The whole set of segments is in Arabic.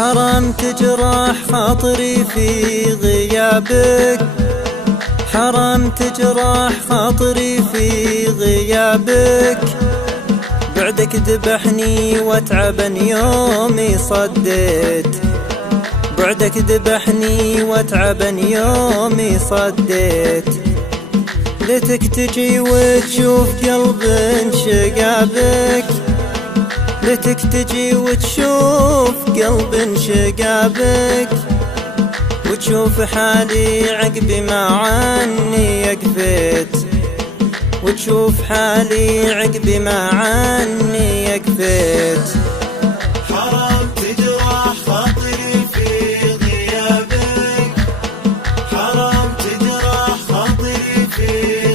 حرام تجرح خاطري في غيابك، حرام تجرح خاطري في غيابك. بعدك ذبحني واتعبا يومي صديت، بعدك ذبحني واتعبا يومي صديت. ليتك تجي وتشوف قلب انشقابك، ليتك تجي وتشوف قلب انشقابك، وتشوف حالي عقب ما عني يقفيت، وتشوف حالي عقب ما عني يقفيت. حرام تجرح خاطري في غيابك، حرام تجرح خاطري في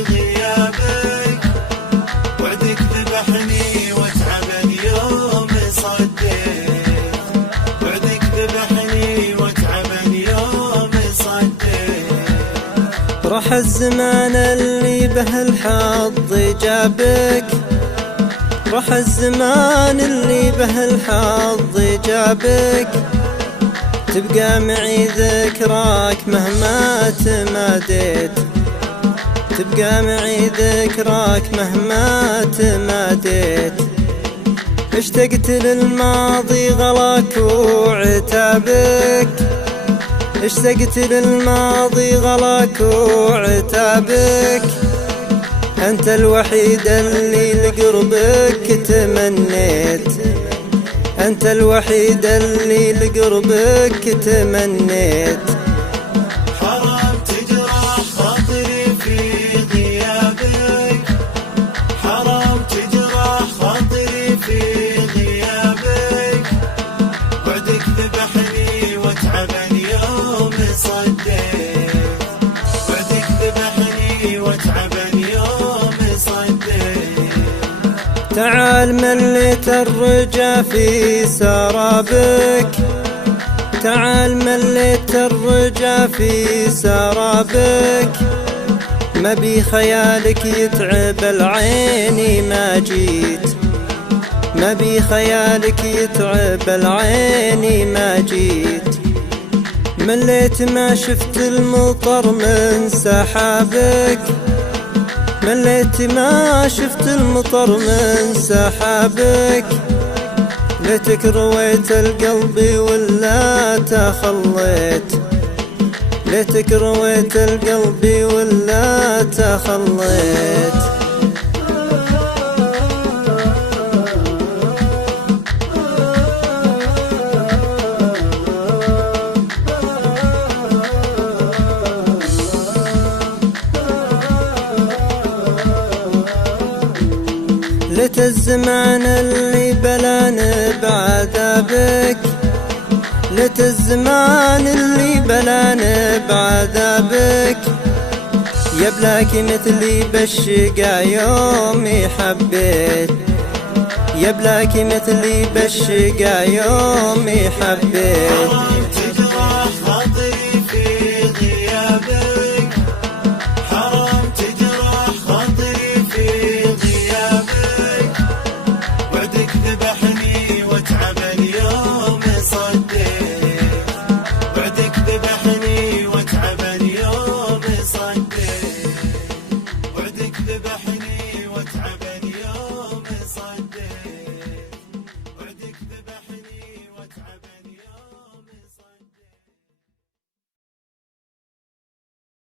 غيابك. وعدك ذبحني واتعبا يوم صديت، وعدك ذبحني واتعبا يوم صديت. راح الزمان اللي به الحظ جابك، راح الزمان اللي به الحظ جابك. تبقى معي ذكراك مهما تماديت، تبقى معي ذكراك مهما تماديت. اشتقت للماضي غلاك وعتابك، اشتقت للماضي غلاك وعتابك. أنت الوحيد اللي لقربك تمنيت، أنت الوحيد اللي لقربك تمنيت. حرام تجرح خاطري في غيابك، حرام تجرح خاطري في غيابك. وعدك ذبحني واتعبا يوم صديت، وعدك ذبحني واتعبا يوم صديت. تعال مليت الرجا في سرابك، تعال مليت الرجا في سرابك. ما بي خيالك يتعب العين ما جيت، ما بي خيالك يتعب العين ما جيت. مليت ما شفت المطر من سحابك، مليت ما شفت المطر من سحابك. ليتك رويت القلب ولا تخليت، ليتك رويت القلب ولا تخليت. ليت الزمان اللي بلاني بعذابك، ليت الزمان اللي بلاني بعذابك. يا بلاكي مثلي بالشقا يومي حبيت، يا بلاكي مثلي بالشقا يومي حبيت.